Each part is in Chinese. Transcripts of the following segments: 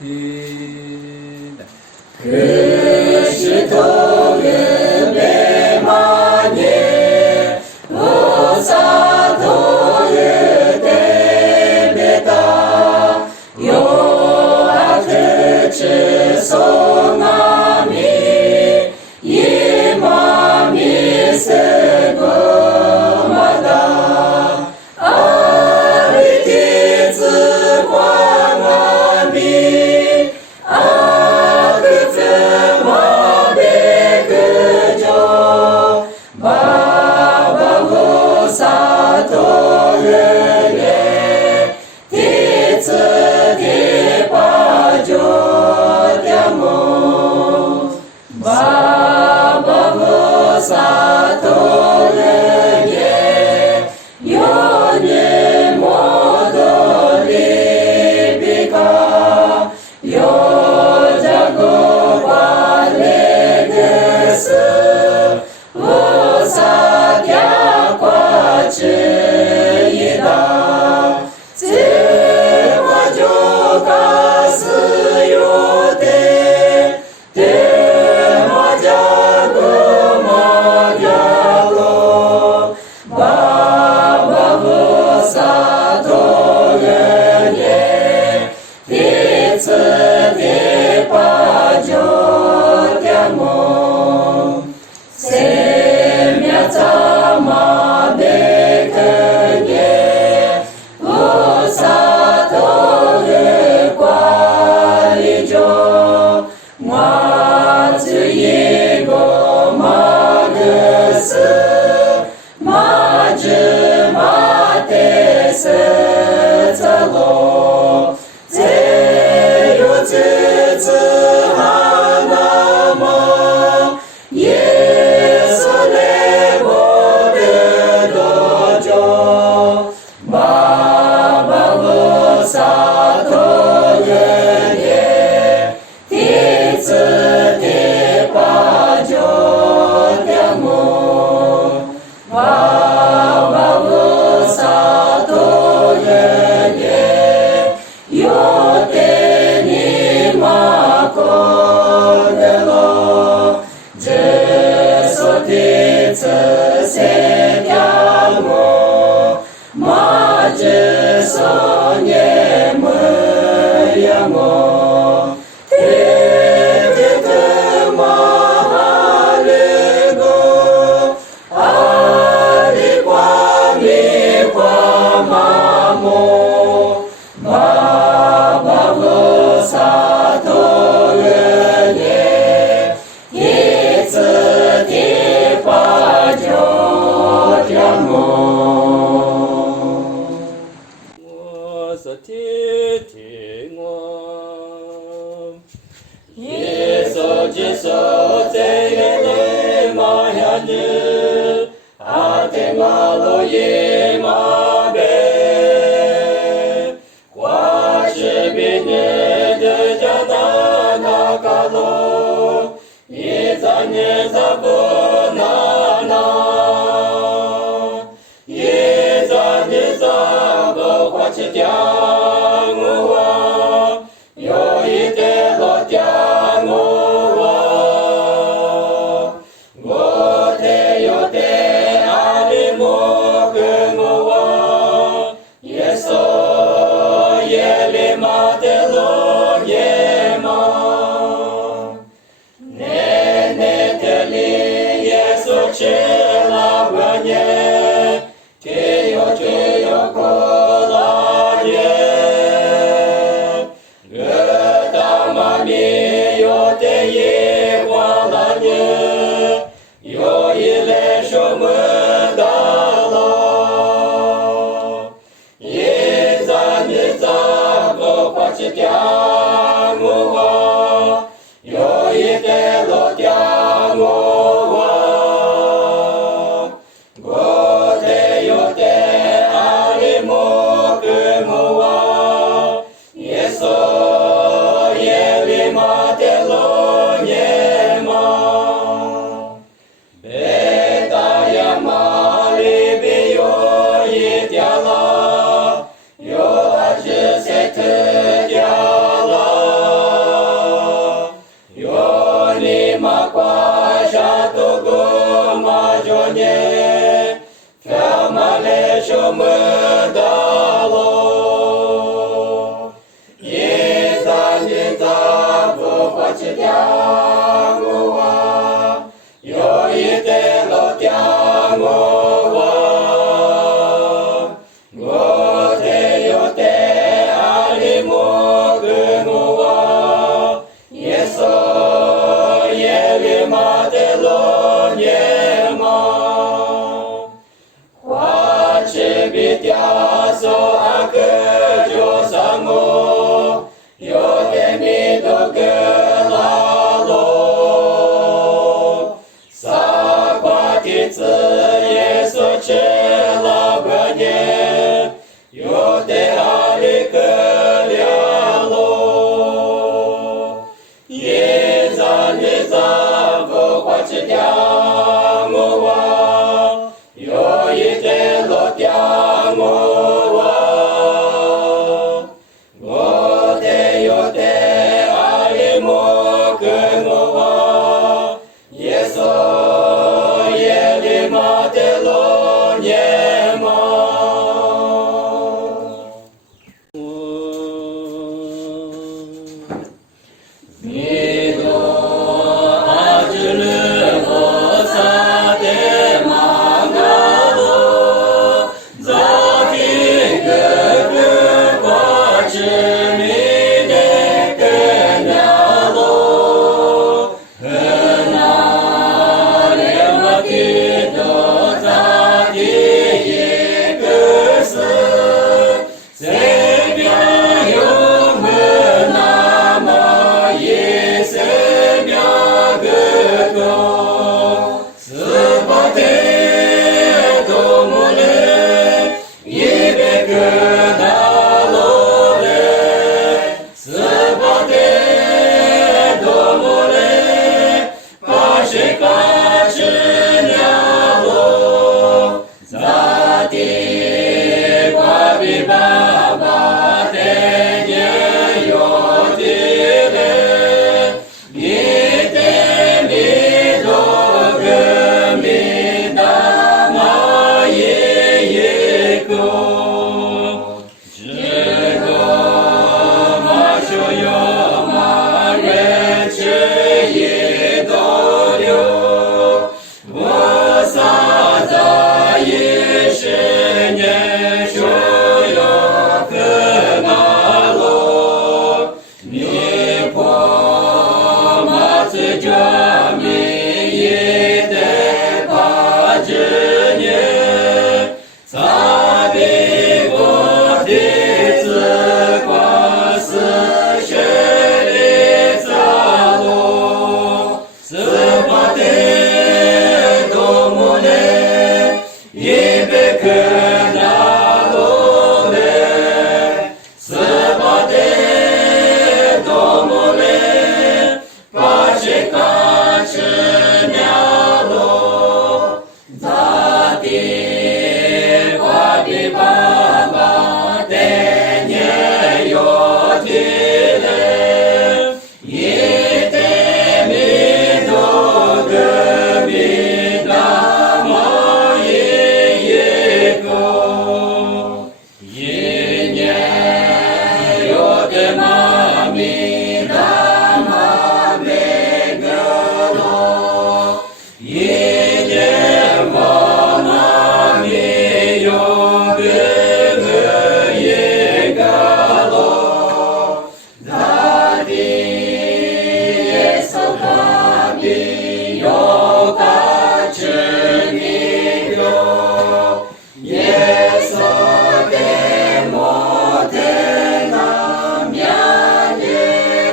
네. 그 시도의 배만이 우사도의 때배다 요아 그치 소나미 이맘이 세고마다 아리티즈 광아비 아그즈마베 그저 바바우사도르에 티츠 디바조냐모 바바우사도르에 요네 모도리비가 요자고 발레드스 우사갸과치이다 즈마조가스요데 데마자구마갸로 바바우사도르에 티츠 디바조냐모 세미야자마베크게 우사도르 관리죠 마즈이고 마그스 마즈마테스 자로 제요즈즈 하나마 예수네 모르도죠 바바우사도르에 티츠 디바조냐모 바바우사도르에 요테니 마코데로 제소 티츠 세냐모 마제소nye 무야모 테테마하리고 아리과미과마모 바바우사도르에 이츠 디바조냐모 예소지소 제게네 마야느 아테마로 예마베 과시비네 드자다 나가로 예자네 자보나나 예자네 자보 과치장우와 요이데로 짱우와 고테요테 아리모그우와 예소 예리마데로 예마 네네텔리 예수 칠라바예 제요 제요 고라예 그다마미 요테예 관라예 요일레 쇼무달라 예자니자 고과치량우와 요이데로 량우와 고대요대 아리모그무와 예소 예리마데로 예마 베다야 마리비요 이디알라 요아즈 세트디알라 弥达玛贝格罗，一念佛那弥哟格格耶格罗，达地耶娑卡比哟卡智尼哟，耶娑得摩得那мя耶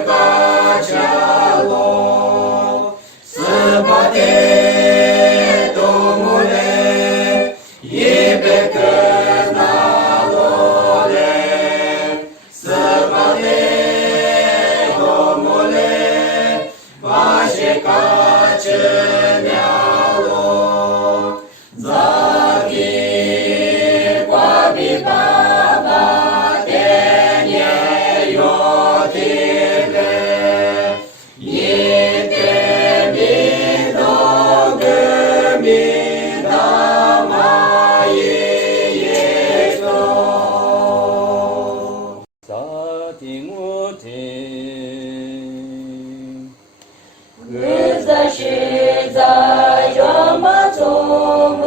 巴迦罗，斯巴得多摩勒耶贝格那罗勒，斯巴得多摩勒巴谢卡智鸟罗，扎地瓜比巴巴得耶哟提勒，一得弥多格弥达玛耶耶多。萨提我听，日在是在这么中的，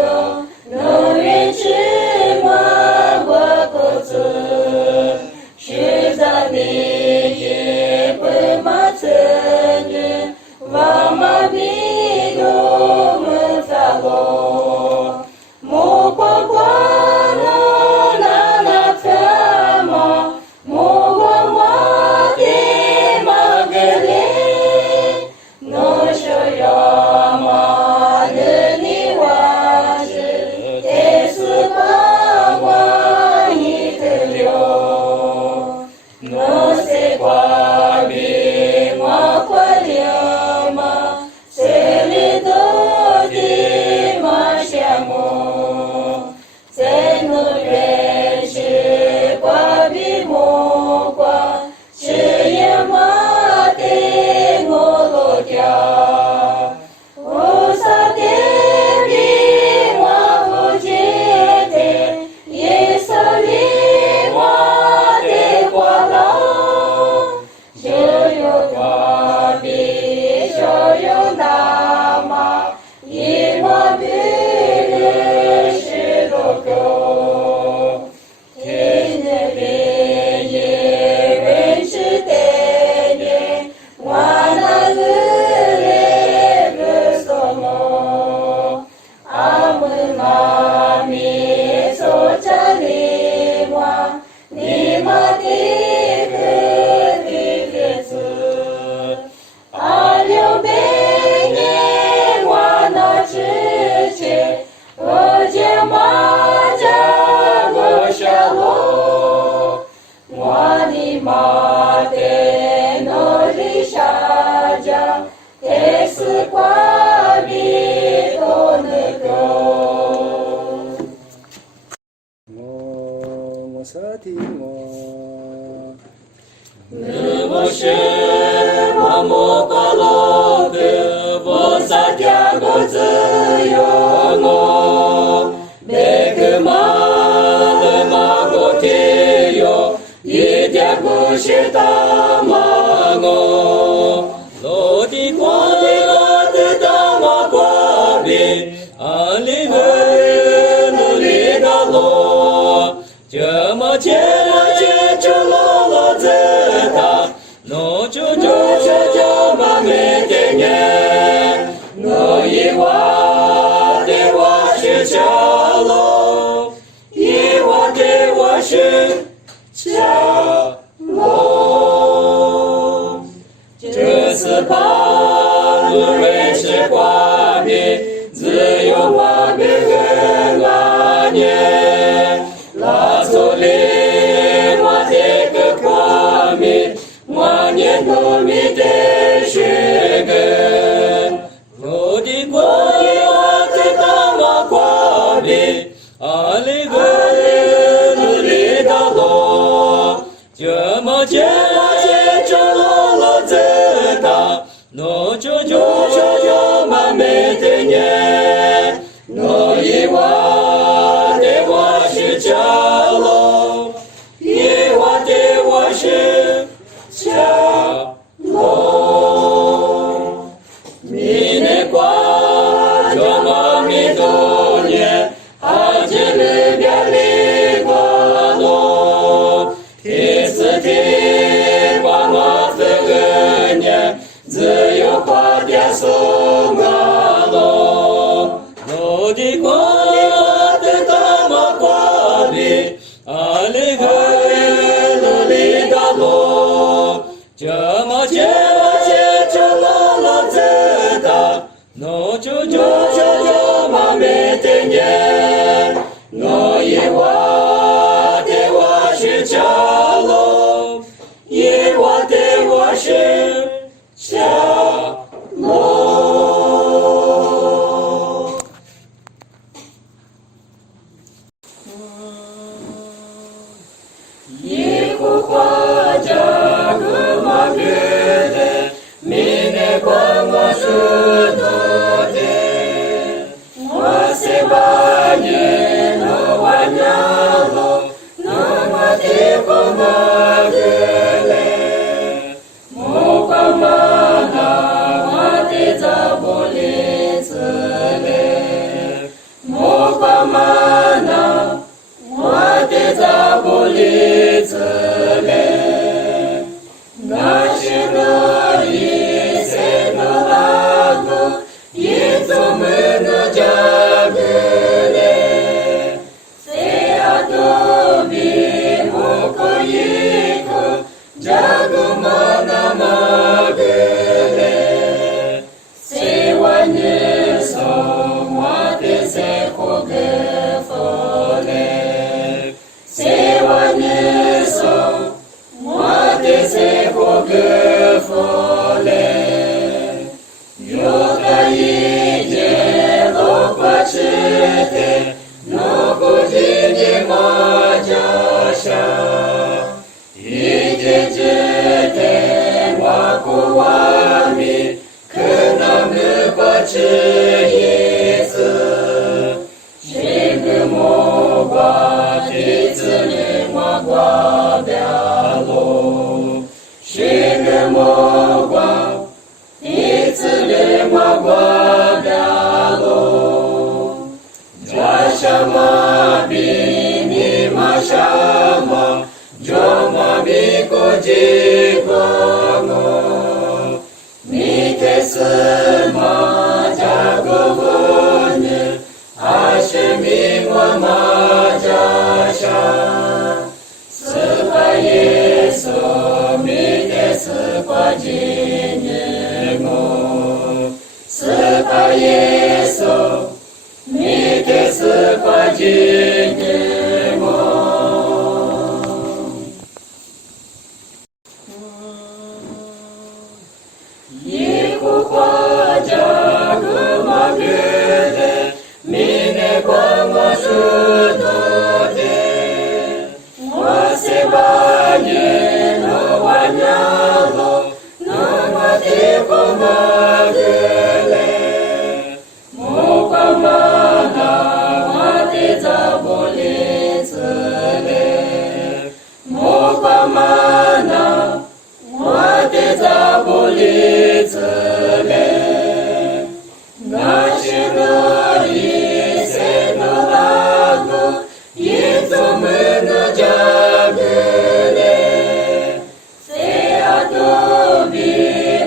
能源之满我各自，是在你也不满曾日，万马比都门发落，莫光光了那特么，莫光我的马格里。no shoyama nani washi tesu pawa hitlyo no se kwa bi ma kwa lyama se li do di ma shamo se no re shi kwa bi mo kwa shi yama te ngo lo kya o sa te ri wa ho je te ye sa li wa te kwa la yo kwa bi yo na ma ye wa bi le shi lo kyo te ne be ye ren shi te ne wa na le le so mo a mu ma mi so cha li wa ni ma ti ke ti ke su a liu bei ni wa na chi chi o jie ma jia lo sha lo wa ni ma te no li sha jia te si kwa bi to ne go 我萨提我，我是我莫巴罗的，我撒家我自由我，每个马的马我提哟，一点不是大马我，罗的瓜的大马瓜比，阿里个努力的罗，这么切就罗罗子他。no cho ma me te nye no yi wa de wa shi cha lo yi wa de wa shi cha lo 这次把路人是挂名自由马别人那年拉走里马这个挂名我念多米的是个，我的国我在大马挂里，阿里个努力的罗，这么接着罗罗子他，诺就嘛没得年，诺一瓦的我是家喽，一瓦的我是家。这么结我结出了自大，我就嘛没听见，我以我的我是家路，以我的我是家路。一幅画家格玛别的，明年光我是多的，我是把年罗瓦娘罗，那么的光玛格嘞，莫光玛那我的扎布里子嘞，莫光玛那。我的扎布里子嘞，那是我一生的那个，一种门的家个嘞，谁呀都比我可以可，家个嘛那么个嘞，谁玩你手，我的谁活个佛嘞。谁玩你手，我的谁活个佛嘞？有个一件罗巴吃的，罗古吉尼马家乡，一件只的瓦古瓦米，可那么巴吃一次，这个莫巴的。瓜表路，是个莫瓜，一次的莫瓜表路，加什么比你嘛什么，就嘛比国际国我，你的什么加个我呢？还是命我嘛家乡。耶稣米的斯夸纪念我，斯夸耶稣米的斯夸纪念我。一幅画家格玛别的，明年光我是多的。我是把年罗瓦娘罗，那么的光玛格嘞，莫光玛那我的扎布里子嘞，莫光玛那我的扎布里子嘞，那是我一生的那个。一种门的家个嘞，谁呀都比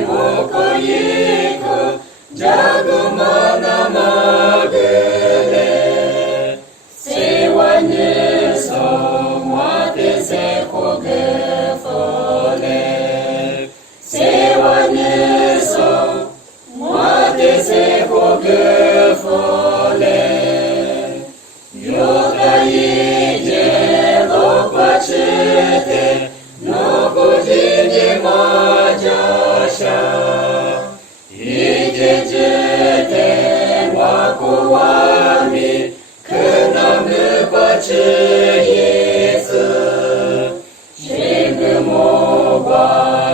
我可以可，家个嘛那么个嘞，谁玩你手，我的谁活个佛嘞，谁玩你手，我的谁活个佛嘞。有个一件罗巴吃的，罗古吉尼马家乡，一件只的瓦古瓦米，可那么巴吃一次，这个莫瓜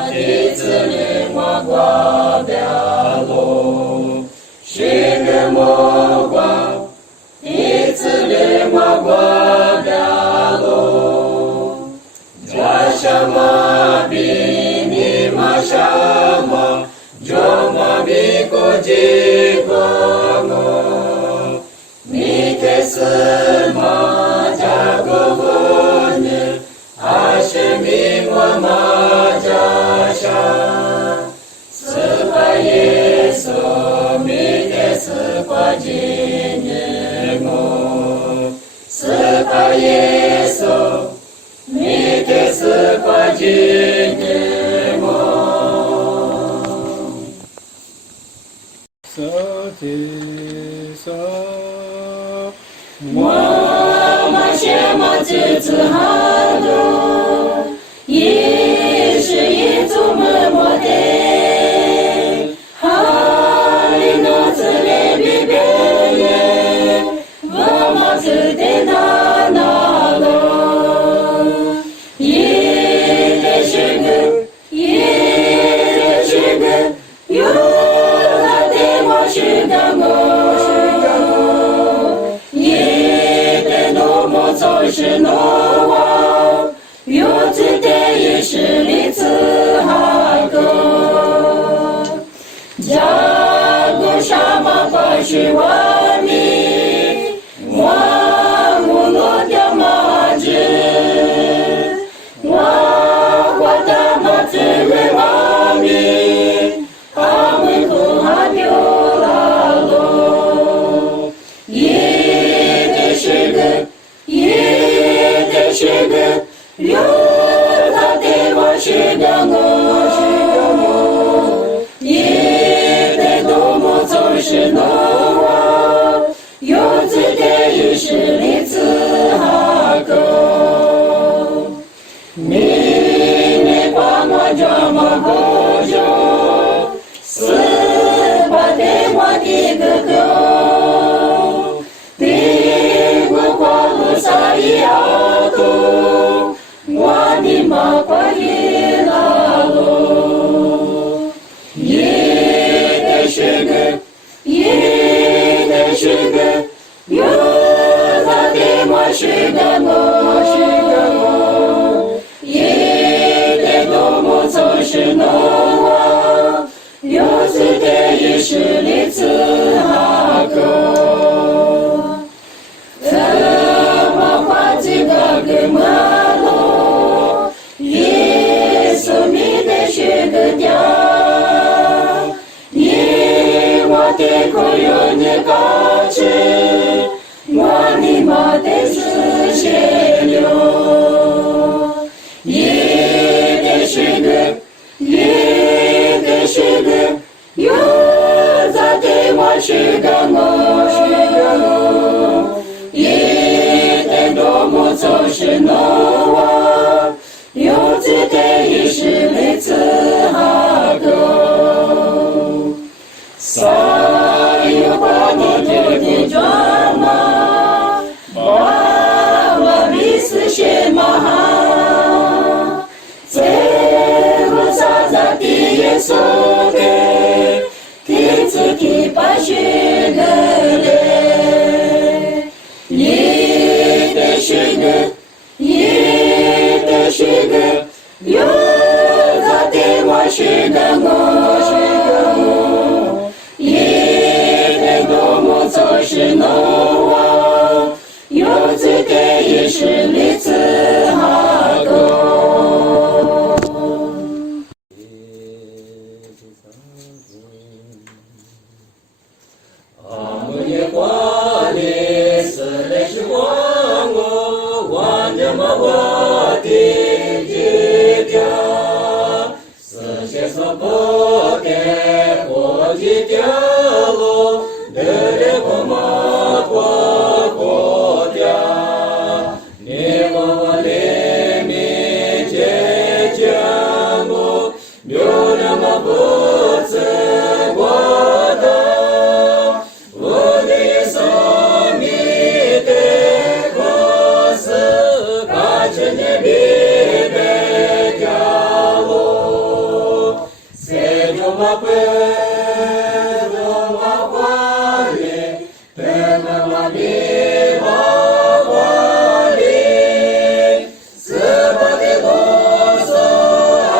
的子里莫瓜表路，这个莫瓜。一次的莫瓜表路，加什么比你嘛什么，就嘛比国际国我，你的什么加个我呢？还是命我嘛家乡，斯夸耶稣米的斯夸纪念我，斯夸耶稣米的斯夸纪念我。日子寒冬，一是一祖门莫的，哈里诺子里比别耶，我马子的那那罗，一的是个，一的是个，有他的我是个我。总是诺望，有子的也是里子哈个，加古沙马巴是万民，万物落掉马子，万花大马子为万民，阿门苦哈丢拉罗，也得是个。是个有他的我是个我，也得多么总是诺望，有子的也是里子哈个，你把我这么高就，是把的我的哥哥，对我光路上一样。我的马瓜也拉罗，也得是个，也得是个，有他的我是个我，也得多么总是诺望，有子的也是里子哈个，怎么花几个给我？是个家，你我的口有你高知，我的马的自血流，也得是个，也得是个，有咱的我是个我，也得多么总是诺望。有子的也是里子哈个，撒有花的头的转马，娃娃米斯些马哈，最后撒撒的耶稣的，弟子的把是个嘞，也得是个。是个有他的我是个我，也得多么总是诺望，有子的也是里子哈个。阿门耶华里斯雷是光我，万人么我的。所不给我的掉落，得了我马过过掉，你我里面结将我，留了马不自我的，我的耶稣你的可是感觉你比别掉落。我背着我怀里，等着我迷茫怀里，是我的路上啊，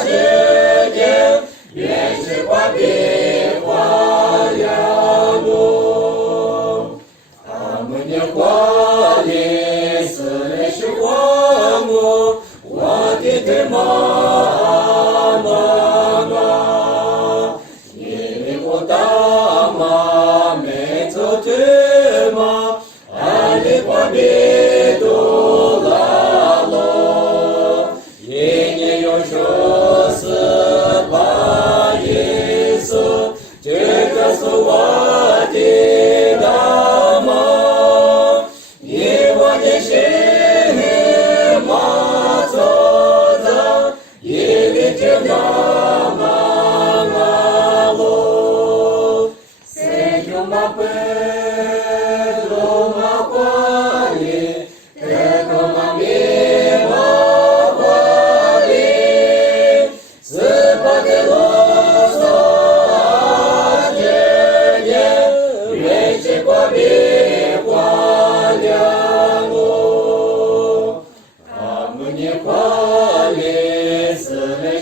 今天也是关闭花样路，阿门的怀里是那是荒漠，我的天妈妈。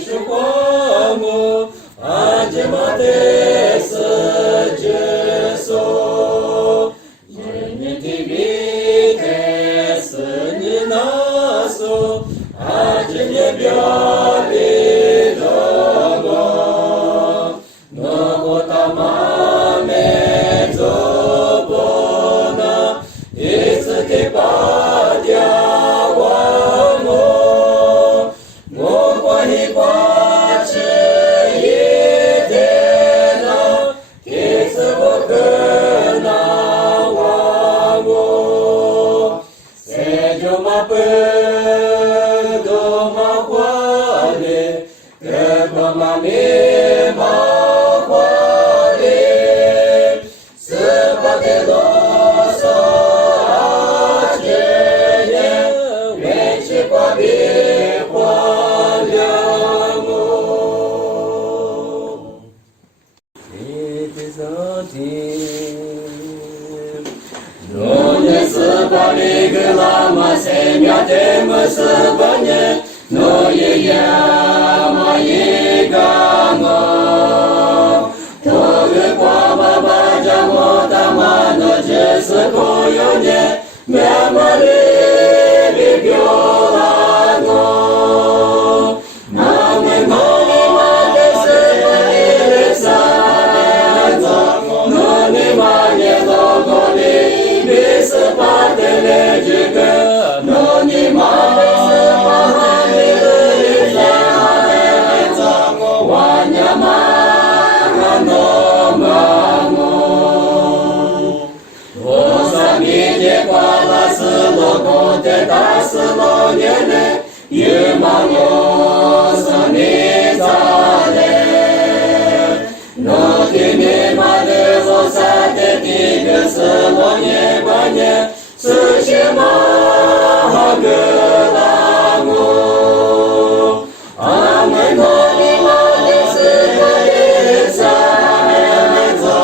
是光我阿吉玛的斯杰索，人民的米开斯尼那索，阿吉列表里多么，那我他妈没做不那，一次的把掉我，我关于挂齿一点那，一次不可那我，谁就嘛不都嘛花的，个个嘛咪嘛花的，是把的啰嗦啊这年，没去过比花了我。你的上天。Nune săpa ligă la masă, mi-a temă să băne, nu e ea mai e gangă. Togă coaba bagia mota mano ce să coione, mi-a măribi violano. Mame mani mate să mările să meață, nune mani logoli, să poate lege că nu nimeni să poate lege oania mano mano o să mine coala să logote da să logene e mano să nițale nu tine male o să te tigă să logene să se magă la mu. Amai mani mani să păreța meața,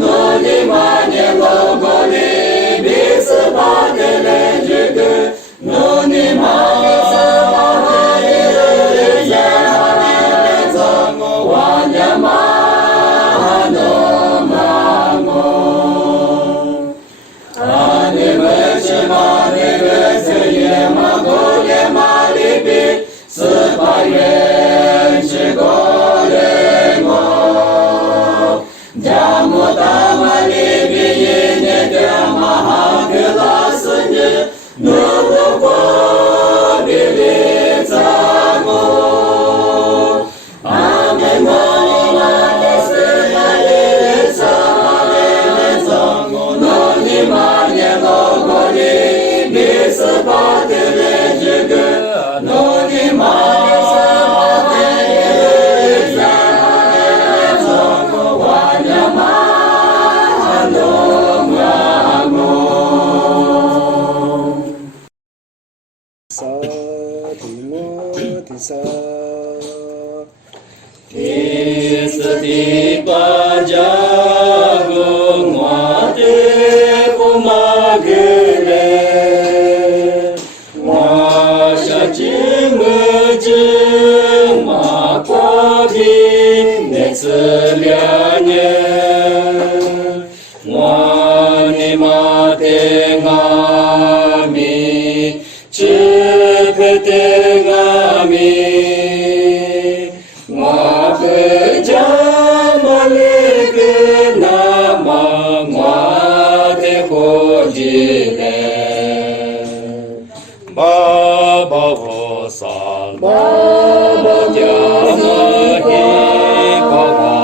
nu nimani logoli, să bate lege că, nu nimani să bate lege meața, oania mano mano. Mare vețe magole malibi, să paience golemo. Deamo da malibi ine deama hagla sânge, nu vă bilița mo. Amen mani mani să malița malița, nu nimani logoli, să poate lege că nu nimeni să poate lege oania mano mano. Sa ti mo ti sa. Să te bageagă moate cu magele, moașa ce măge ma coabi nețăleane, moane mate ngami, ce pete ngami, Baba Vosal Baba Jana He Baba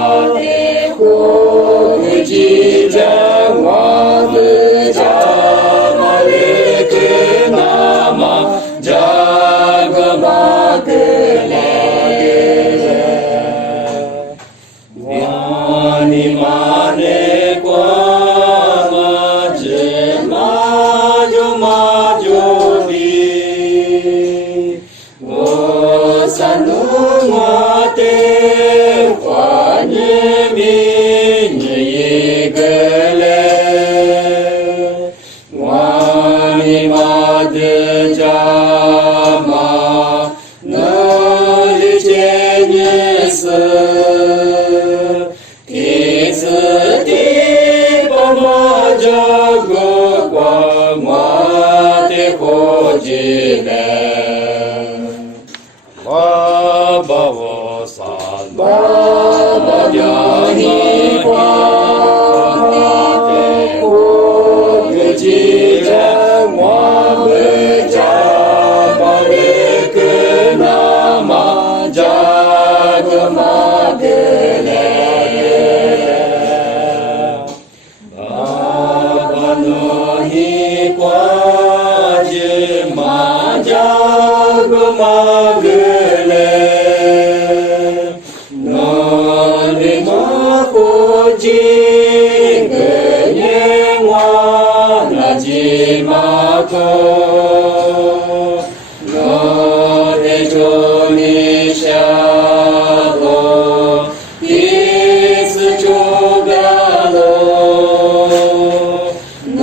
死，弟子的爸妈这个光我的活计呢，爸爸我三爸爸家你光的活计呢，我们家把那个那么家个嘛个呢，爸爸那一挂着嘛家个嘛个呢，那里嘛活计个年哇那几嘛个。我的祝你下落，一次就干落。我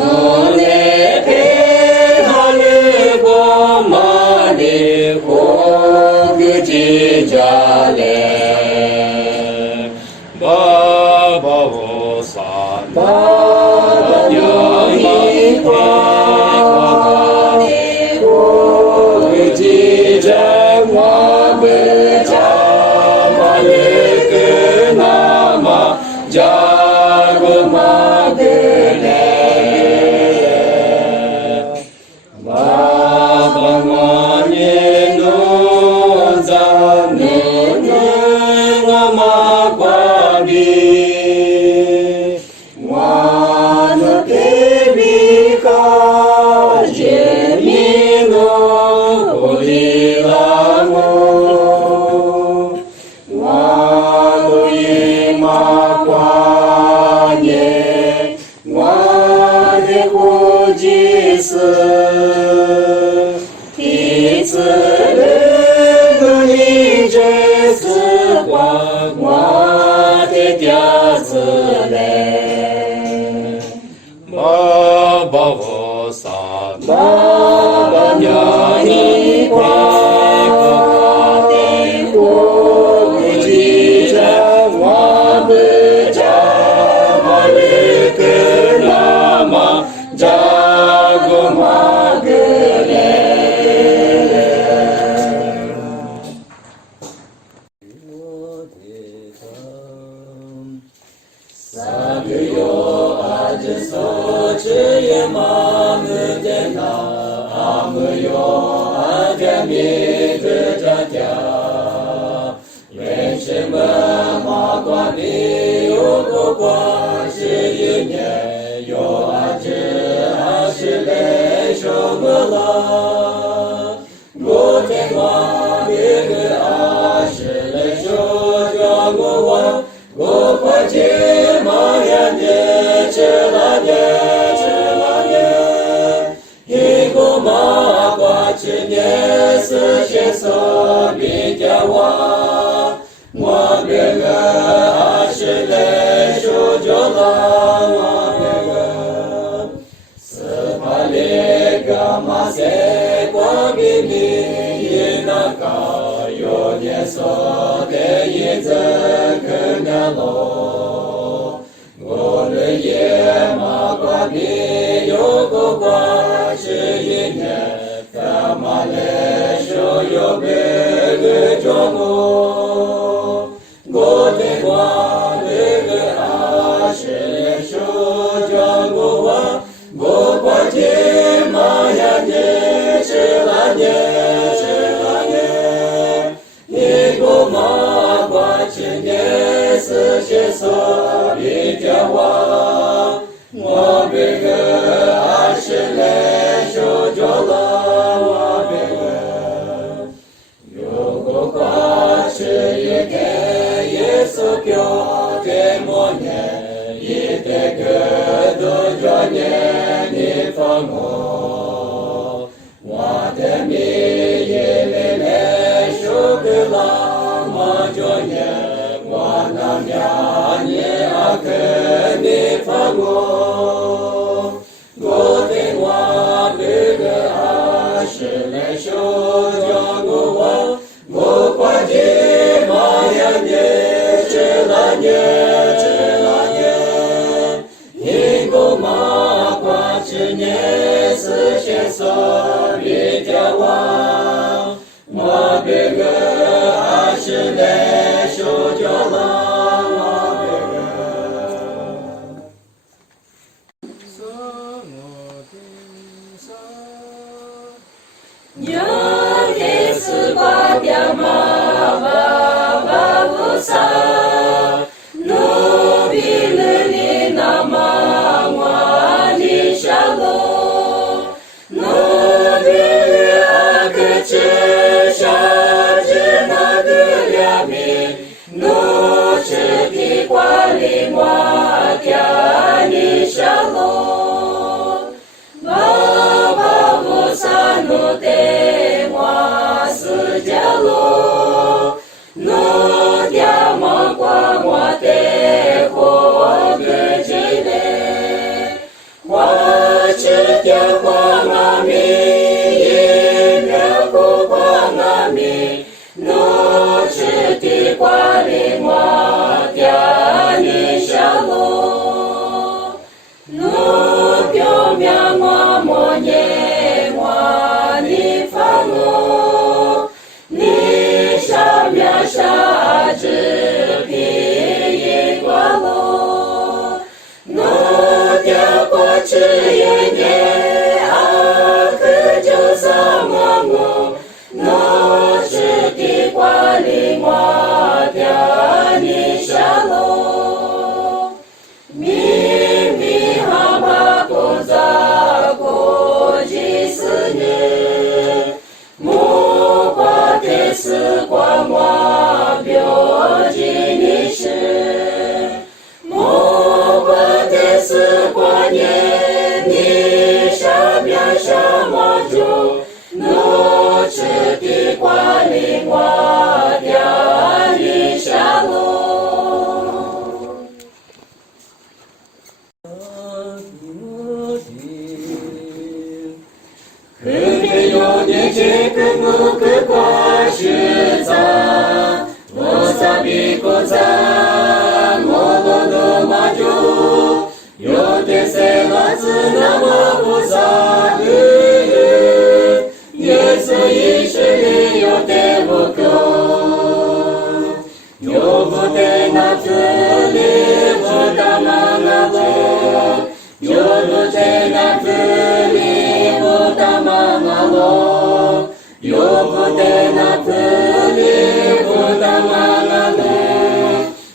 的陪他的过马的活个几家嘞，爸爸我三爸爸有一块。我们家嘛那个那么家个嘛个嘞，爸爸我年农咱我嘛管理，我那给比卡人民农不离了。弟子的你这是光我的弟子嘞，爸爸我三爸爸呀你快快的活计着我们家嘛那个那么家个嘛个嘞。我快进马呀！ sa nu bilili nama ngwani shalo nu bili akache shajina dulyami nu chiki kwali mwatyani shalo baba busanu te mwa sujalo nu dyama kwa mwa te ko gejile kwa chitya kwa ngami yemya kwa ngami nu chiti kwa limwa tyani shalo nu pyomya mwa monye mwa ni famo ni shamya shaji pi kwa lo nu tya kwa chi yenye akujo samamu nu chiti kwa limwa tyani shalo mimi hama koza kojisune mukwa tesu kwa mwa byojinishi mukwa tesu kwa nye nishabya shamajo no chiti kwa limwa dyani shalo 근데 요니지 근무그과 시자 모사비고자 모노노 마주 요데세가 즈나마고사그 예수 이시니 요데모교 요부데 나트리 부다마나고 요부데 나트리 부다마나고 요부데 나트리 부다마나고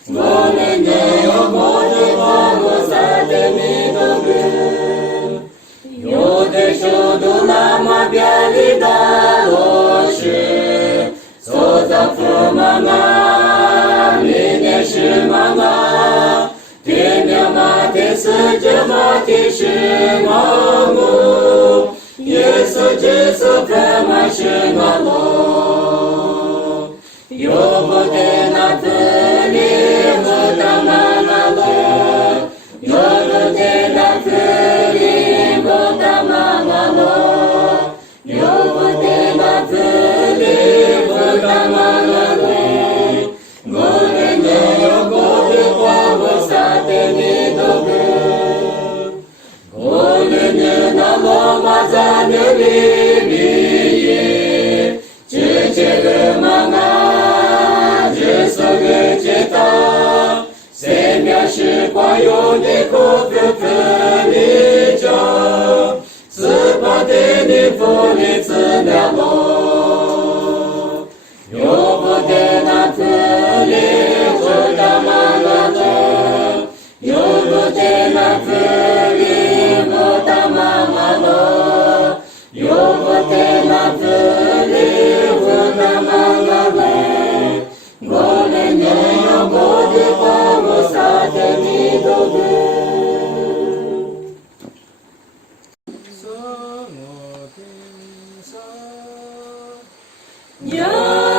모네네요 모두가 모사데미도그 요데쇼도 나마비알리다로시 소자푸마나 미네시마나 데냐마테스즈마티시마무 예수 지수 그마시나로 요부데 나트리 무다마나로 요부데 나트리 무다마나로 요부데 나트리 무다마나로 고르네요 고르과 모사데미도그 고르네 나로 마자느리비예 지지르마나 지속을지다 세며시과 요니코프프리죠 스파데니 포리츠냐로 요부데 나트리 부다마나도 요부데 나트리 부다마나도 요부데 나트리 부다마나도 고레네요 고디과 모사데미도그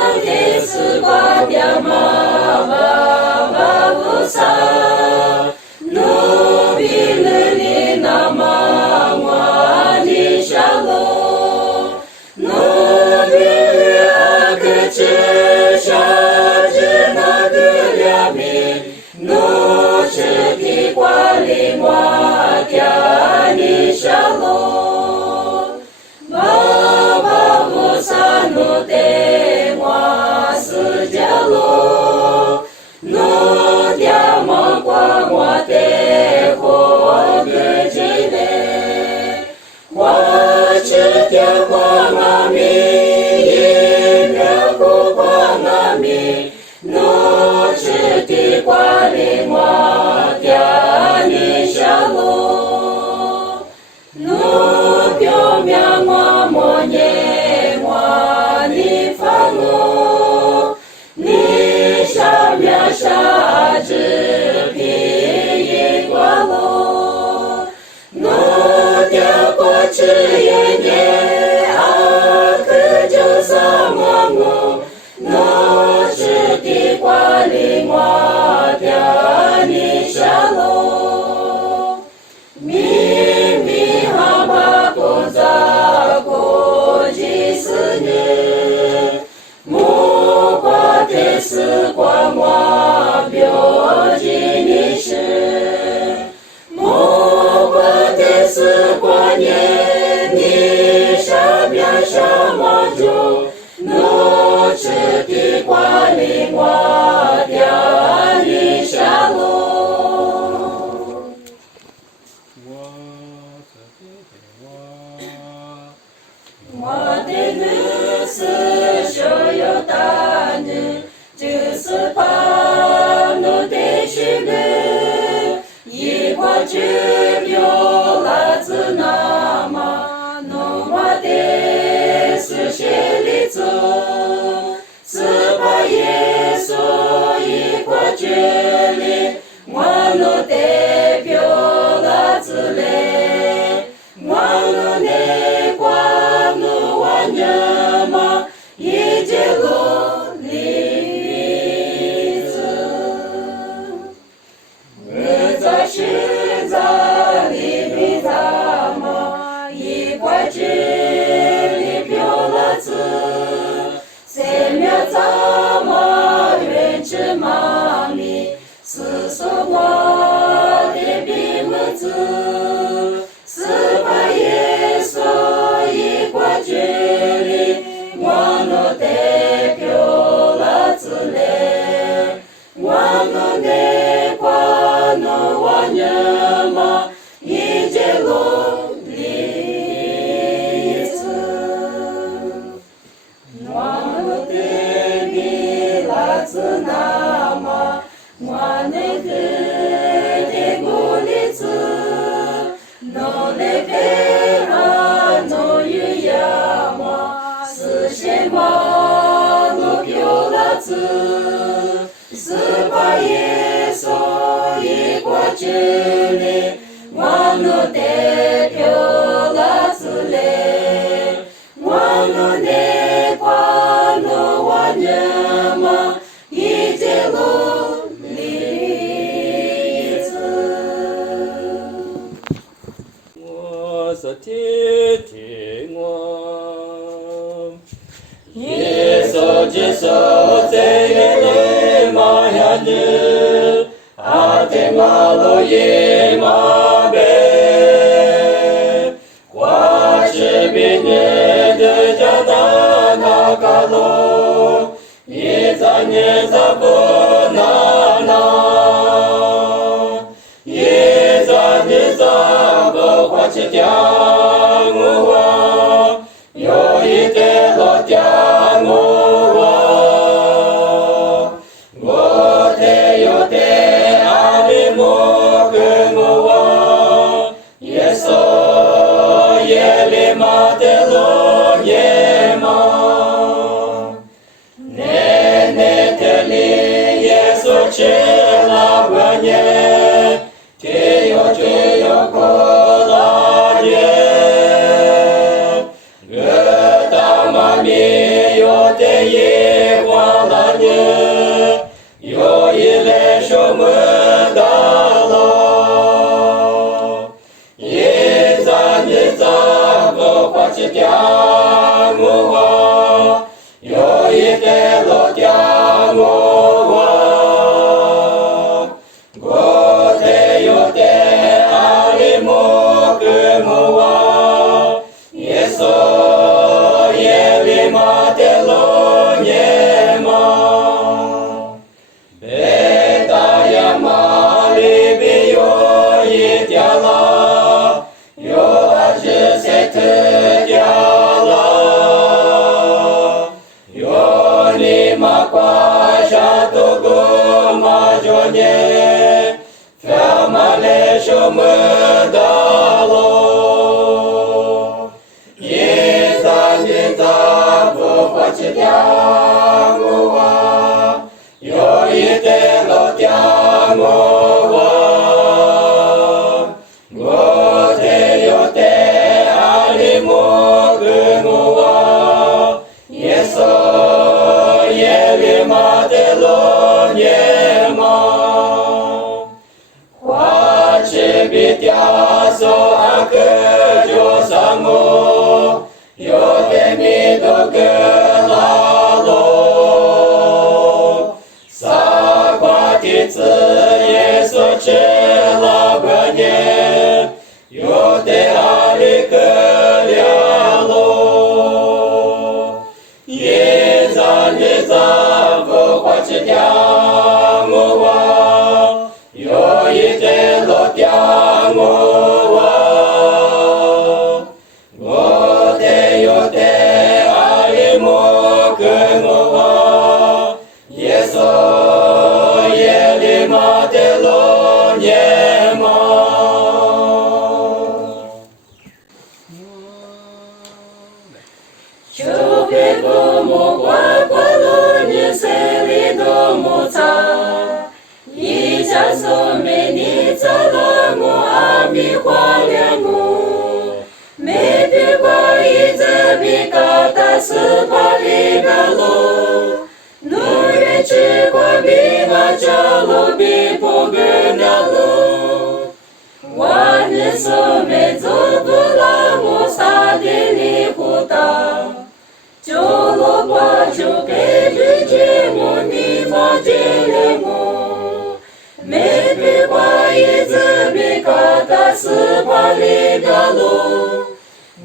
야데스과 랴마바바부사 누빌리 나마와니 샬로 누빌리 아그치 샤지나드랴미 누치기 관리와 갸니 샬로 바바부사 누데와 스자로 누디아마과 와데 고그지네 와치tia 광아미 예명고 광아미 노치 灵我家你下路，明明好把工作过几十年，莫怪的是光我表记你是，莫怪的是光年你上边上么就。我吃的瓜里我掉里下路，我的女是小有大女，就是怕奴的去个，一块就有来自那么弄我的是谁里走？是把耶稣一块距离，我努代表了之类，我努内挂努我娘嘛，一直努力走，我在学在里面咱们一块距离表了之。三秒怎么远去妈咪？是说我的并不知，是把耶稣一块距离，我努代表了之类，我努内挂努我娘嘛，一直努力走。是那么我那个的鼓励子，努力陪伴努有呀么，是什么努有了子，是把耶稣一块距离，我努代表了子嘞，我努内挂努我娘嘛。一直努力走，我是听听我，耶稣接受在眼里马呀子，阿天马路也马背，花是比你的家大那个路。一在你在不那那，一在你在不花起点我，有一点落点我的有的阿里莫跟我，耶稣耶里马的路耶马。吃了个年，只有过了年，个大妈咪有的一光了年，有一来什么大了，一在你在不花起点我，有一点落点我。Yeso ye li ma de lo nie ma. Chłaczy bitiaso a kejo sango, yo temi do gelalo. Sakwatiцы yeso chela bane, yo te alikalialo. Yeza vo kwachi tiamowa, yo ite lo tiamowa. Gote yo te alimo kemowa, yeso yeli matelo nyema. Ciupie gomu kwa polonie seli domu ca. Ica someni calamu ami kwaliamu. Mepi kwa ize bikata spali galo. Nurechi kwa biva chalo bipo genalo. Wane some zobulamu sadili kuta. Cholo pacho kejimu ni majelemu. Mepi kwa ize bikata spali galo.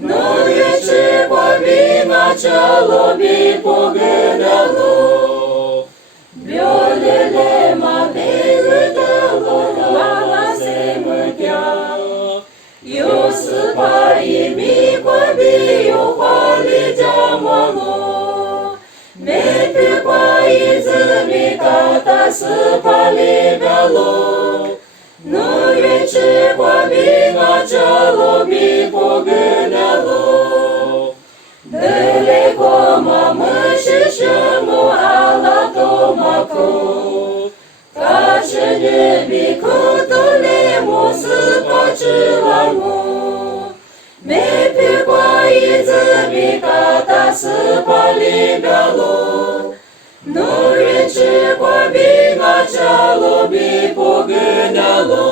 Nurechi kwa biva chalo bipo genalo. Biolele ma begudalo lala se mătea. Eu spai mi kwa bio kwali jamalo. Mepi kwa izmi kata spali galo. Nu reče kwa bina chalo mi pogânalo. Daleko mamă și-și-mu ala tomaco. Tace nebi cotolemu spacilamo. Mepi kwa izmi kata spali galo. Nu reče kwa bina chalo mi pogânalo.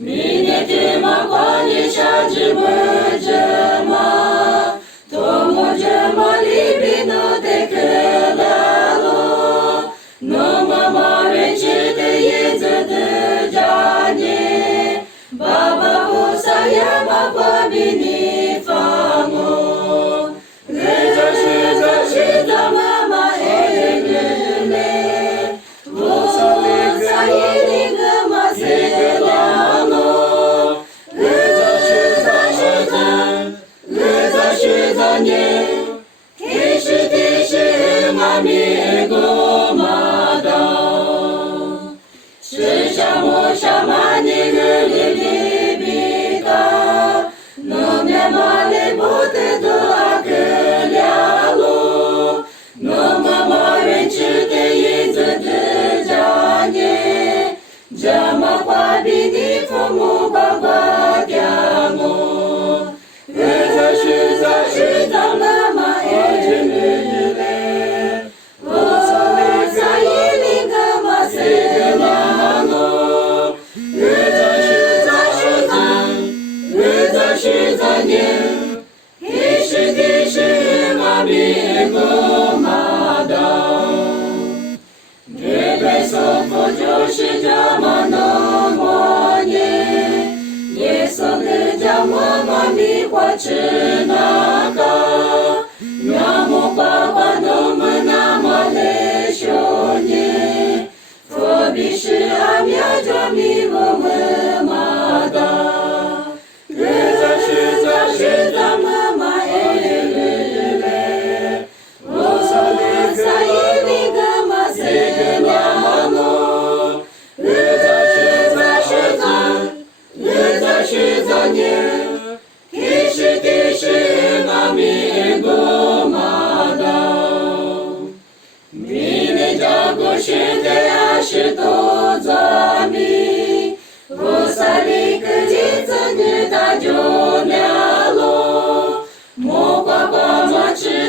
Mine te ma kwani chaji măgema. Tomu gema libino te kelalo. No mama recite yeze de jane. Baba usaya ma kwa bini famo. Reza mama elele. Vosa yeliga maselano. Reza shizanye. Kishi mami gomada. Shishamo shamani gulibika. No me male bote do akelialo. No mama renchite yizade janye. Jama kwa bini fomu babatiamo. Reza shiza mama elele. Vosa yeliga maselano. Reza shizanye. Kishi mami gomada. Gebe sofo joshi jama no monye. Yeso de jama mami kwa chinaka. Nyamu baba no mana male shonye. Fobishi amya jami mada. Reza shiza mama elele. Vosa yeliga maselano. Reza shizanye. Kishi mami gomada. Mine jago shite ashito zami. Vosa likajitsa nita jonalo. Mo kwa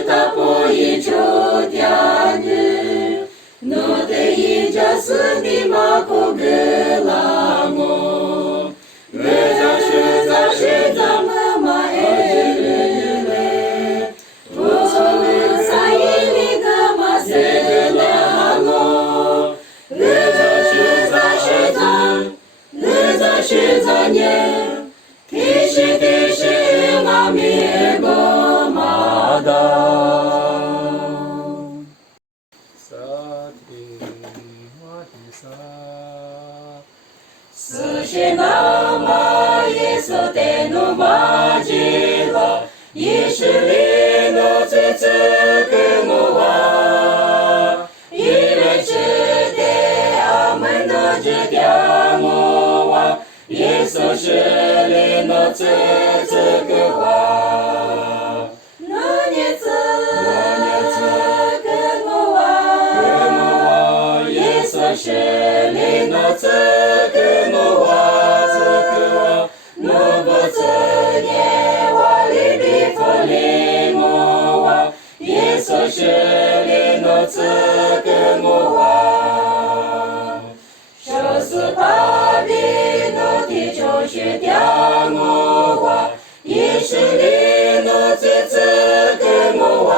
ta po yi cho dia ni no te yi ja su ni ma ko ge la mo ge za ma ma e le wo sa yi ni ga ma se la mo ge za nie提示我mi go ma da sa ti ma ti sa すしなまいそてのまじはいしりのつつくもはいれちであめのじてあもは耶稣是灵的自个话，那年子跟我话，耶稣是灵的自个话，那不自耶话里比佛里我话，耶稣是灵的自个话，受死怕比。就是掉我话，也是你那自跟我话，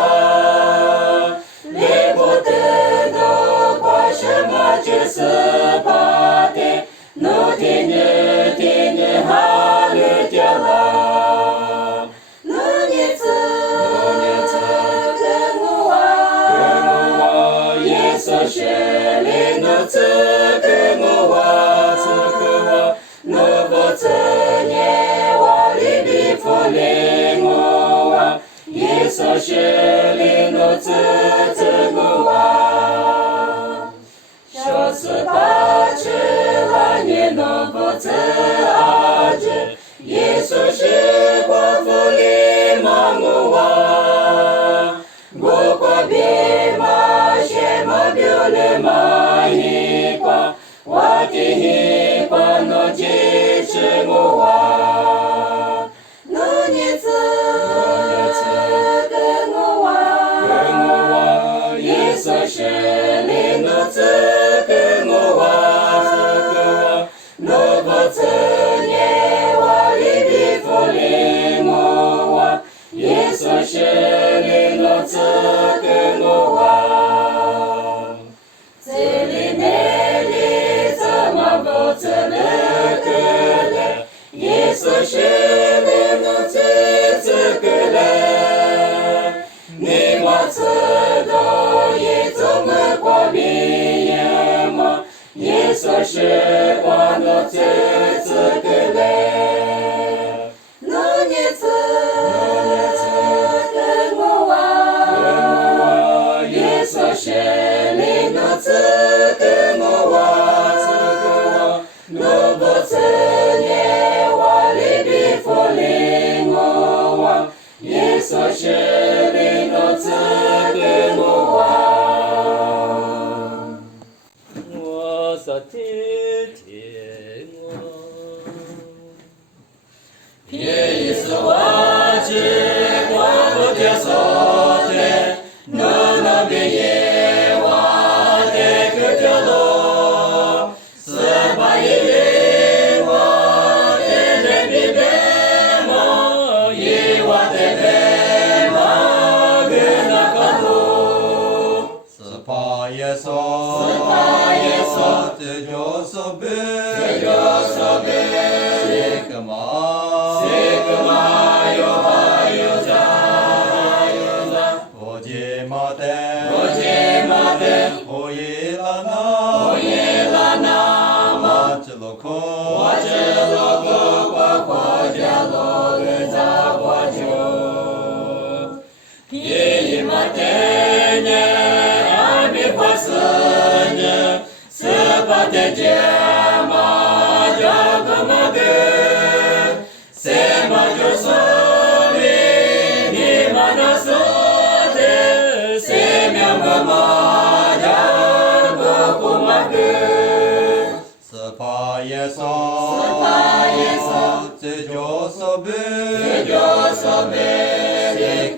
你不得那过什么就是怕的，那天你哈里掉了，那年子跟我话，也是是你那自跟我话。那不自耶我里比佛里我话，耶稣是灵的自我话，小事怕吃了你那不自阿知，耶稣是光佛里嘛我话，我过比嘛些嘛表里嘛一光，我的。那支持我话，那年子跟我话，耶稣是灵的子跟我话，那不自耶我里比佛里我话，耶稣是灵的子跟我话，这里那里怎么不自了？耶稣是灵的自个嘞，你我知道耶稣没过比耶嘛，耶稣是光的自个嘞，那年子跟我话，耶稣是灵的自跟我话，那不自耶。佛灵我话，耶稣是灵的自跟我话，我所听我，耶稣我只我不接受的，那边耶我的个条路，是把耶。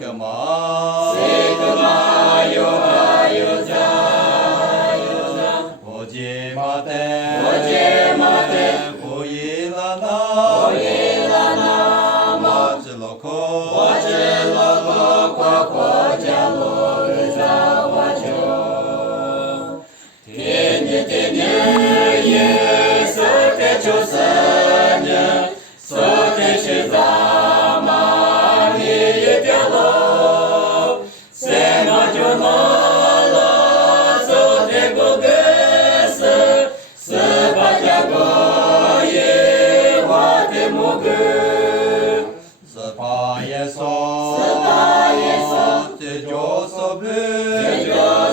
Sikma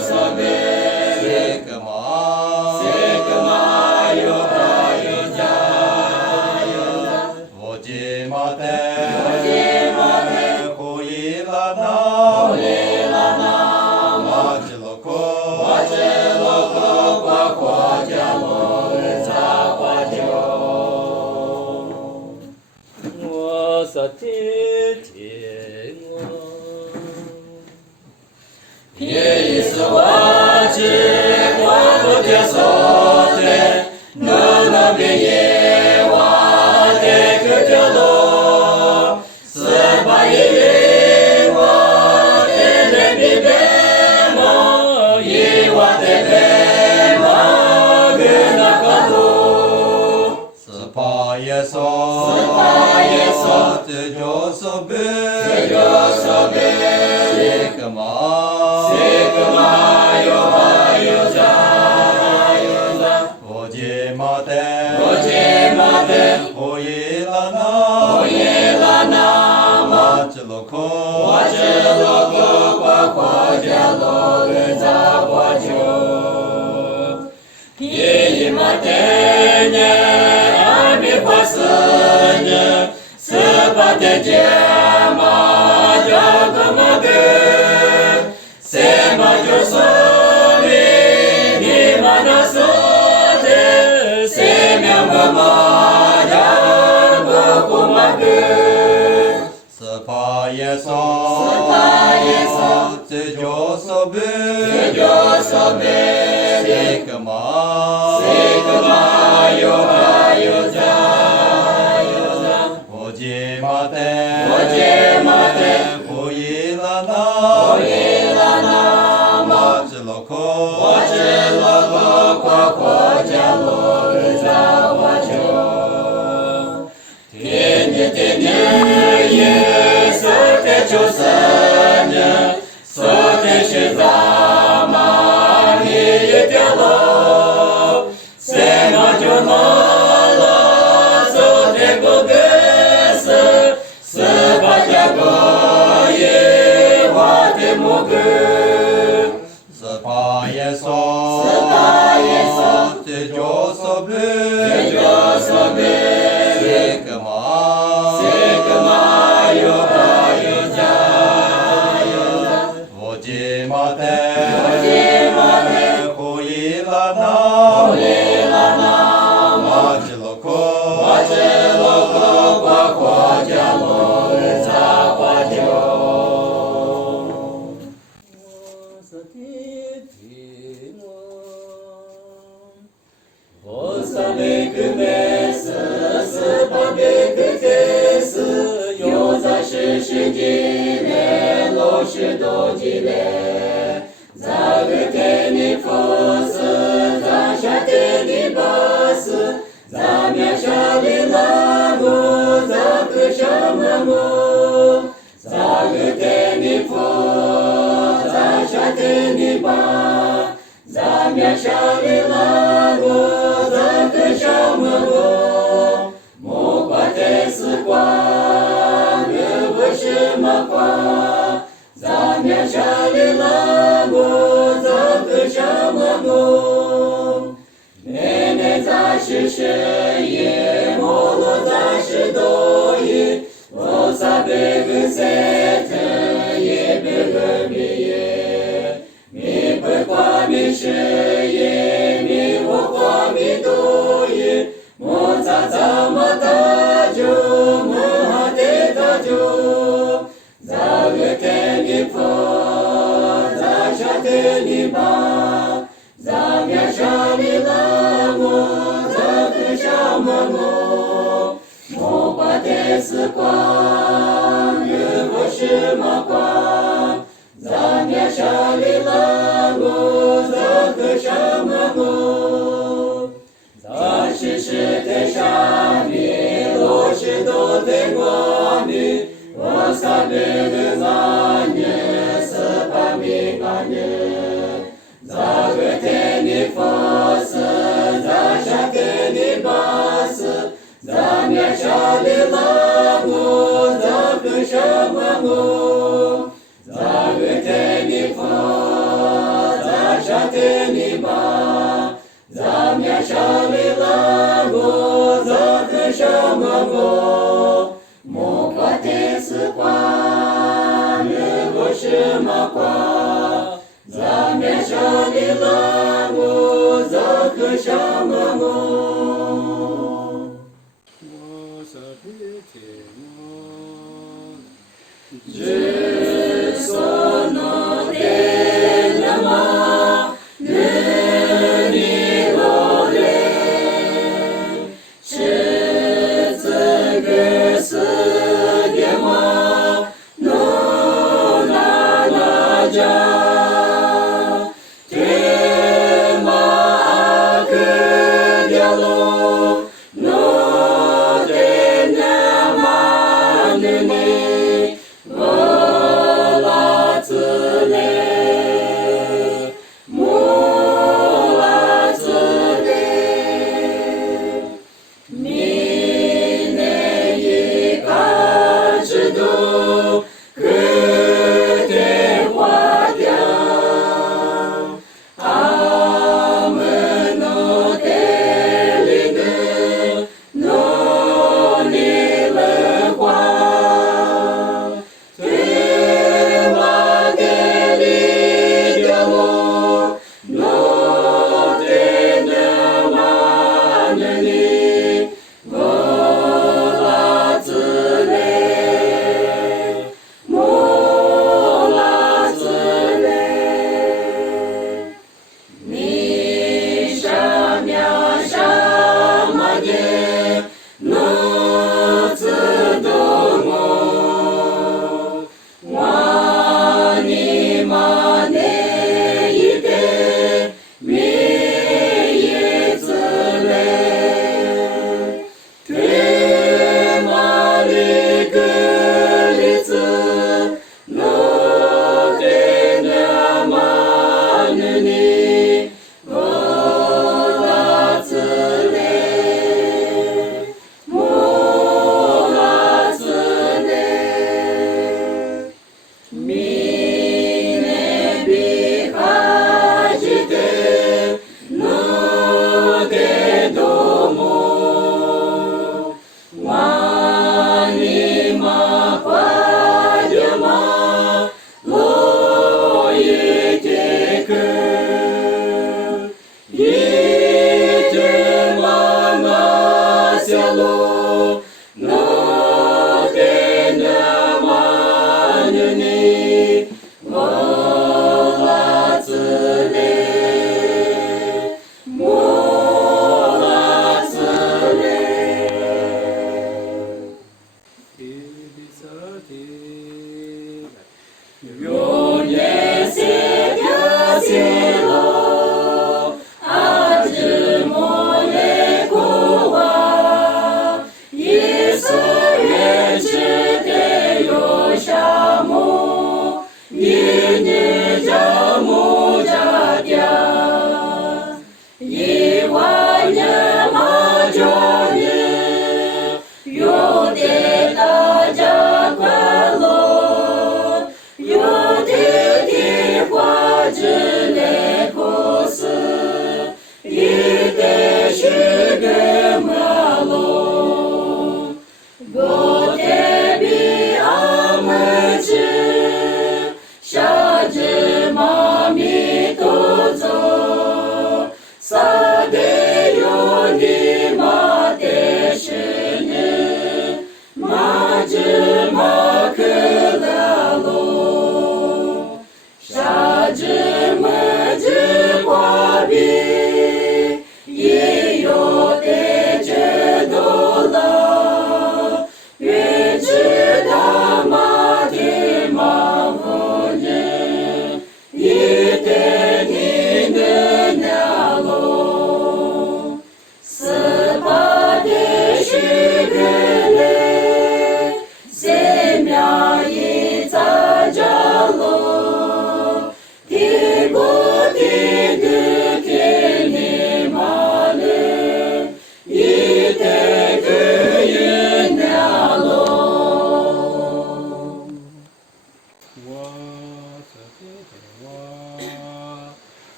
sobe, Sikama, Vojimate, Huilana, Majloko,我所听我。耶稣我知我不接受的，那边耶瓦的个角落，是把耶瓦的人的白马，耶瓦的白马跟那个路。Spa Yeso, Tejo sobe, Sikama, Vojimate, Huilana, Majloko, Spa Yeso, Tejo sobe, Sikama, Vojimate, Huilana, Majloko, Spa Yeso, Tejo sobe, Sikama, Vojimate, Huilana, Majloko, 你佛，咱上天你吧，咱们上里拉我，咱可什么我，莫挂天丝挂，日过什么挂，咱们上里拉我，咱可什么我。我萨提提我，只所诺的那么，日你罗雷，是自个死的吗？努那那扎，天马克掉落，努的那么努你。我拉子嘞，木拉子嘞，你那一个制度，可得花的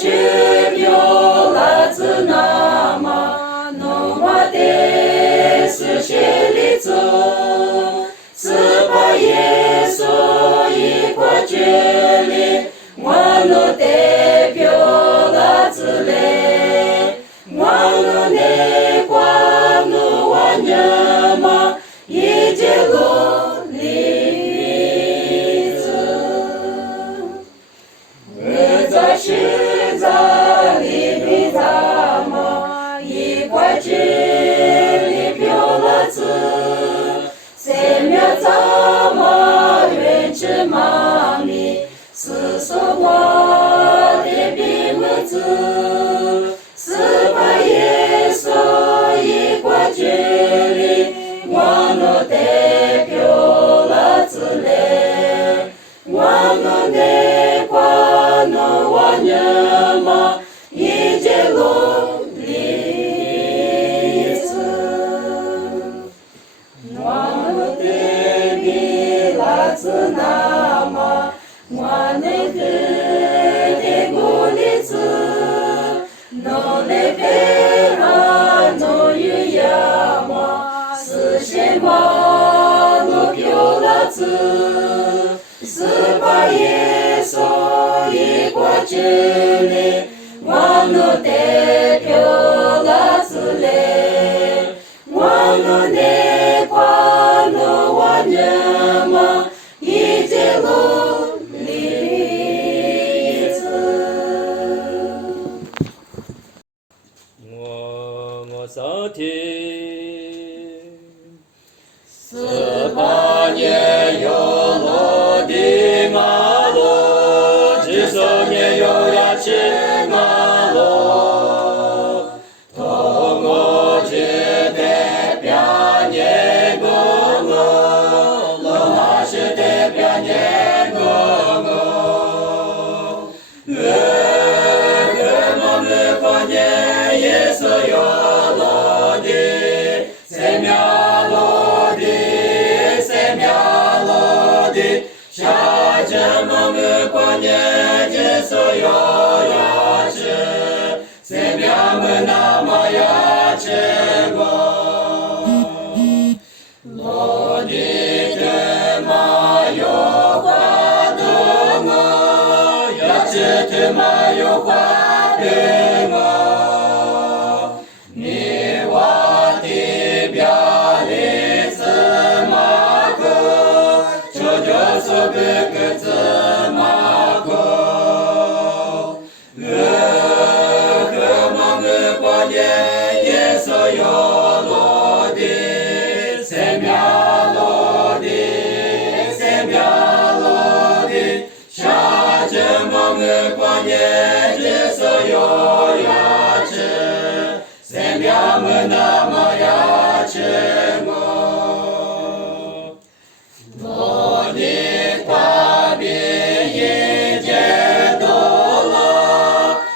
就来自那么浓我的是血里走，是把耶稣一块距离，我能代表了自来，我能内挂努我娘嘛，一直努力走，我在十字里比咱们一块距离表了字，三秒咱们远去妈咪，是说我的笔墨字，是把耶稣一块距离，我能代表了自来，我能内挂努我娘嘛，一直努力走，我能代表了自那么，我能的鼓励子，能来陪俺能有呀嘛，是什么能表了子，是把耶稣一块距离，我能代表了自来，我能内挂努我娘嘛，一直努力走。我萨提，18年有罗的马路，只说年有牙齿马路，同我只代表年个我，罗马是代表年个我，我们过年也是有罗的，三秒罗的，三秒罗的，下着我们过年也是有牙齿，三秒们那么牙齿我，罗的的马有花的我，牙齿的马有花的我，你我的表里子马可，就就是别个子马可，我们过年也是有罗的，三秒罗的，三秒罗的，下着我们过年只是有牙齿，三秒们那么牙齿我，罗的大饼一节多了，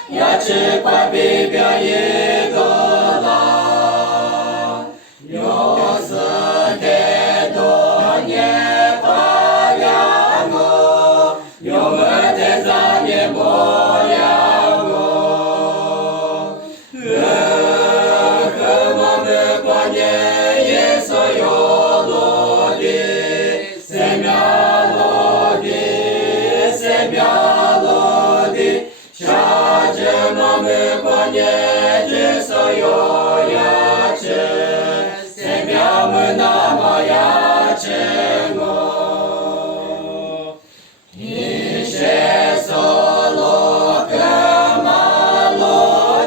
牙齿快比表一多了，有时的多年发呀我，有没得咱年不呀我，我们过年也是有罗的，三秒罗的，三秒罗的，下着我们过年只是有牙齿，三秒们那么牙齿我，一些索罗格马罗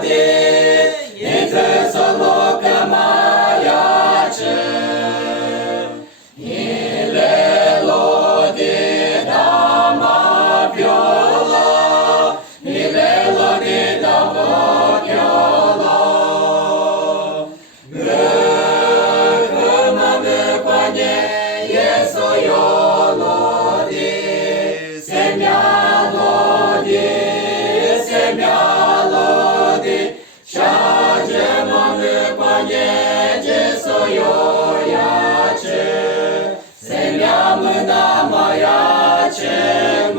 的，一直索罗格马牙齿，一来罗的大马票了，一来罗的大马票了，我们过年也是有罗的，三秒罗的，三秒罗的，下着我们过年只是有牙齿，三秒们那么牙齿我。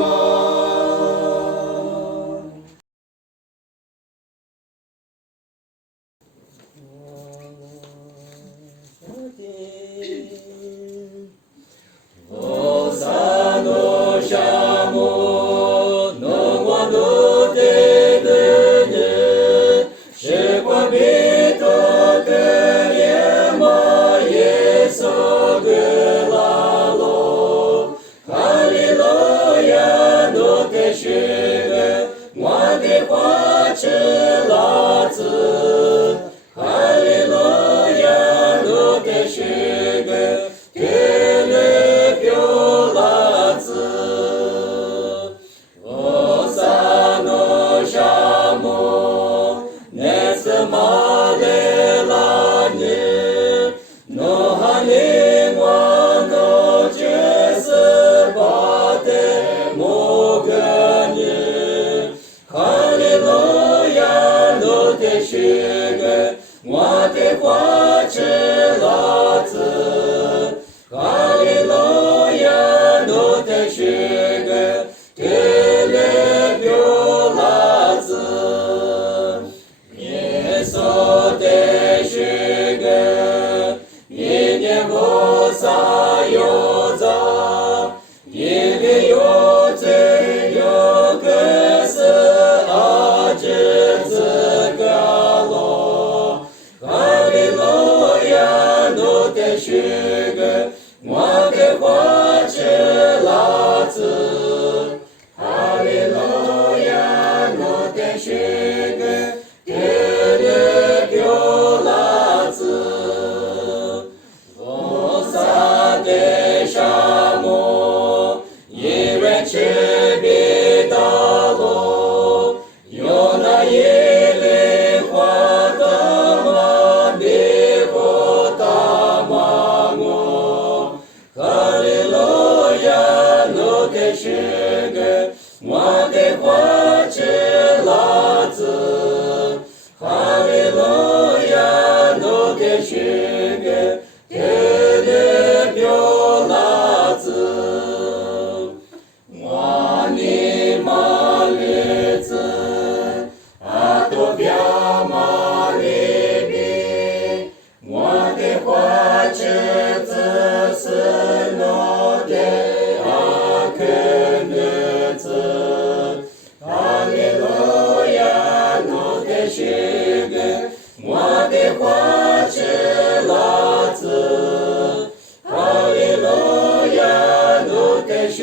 许个，我的花枝拉子，哈利路亚，我的许个，特勒表拉子，耶稣的许个，一年不撒有杂，一个有罪有个是阿之子个罗，哈利路亚，我的许个，我的花枝拉子，哈利路亚，我的许个，特勒表拉子，我撒的沙漠，因为赤壁大陆，有那一粒花大马比火大马我，哈利路亚，我的许个，我的花枝拉子，哈利路亚，我的许个，特勒表拉子，我尼玛日子，阿多表玛利比，我的花枝子是我的阿肯日子，哈利路亚，我的许个，我的花枝拉子，哈利路亚，我的许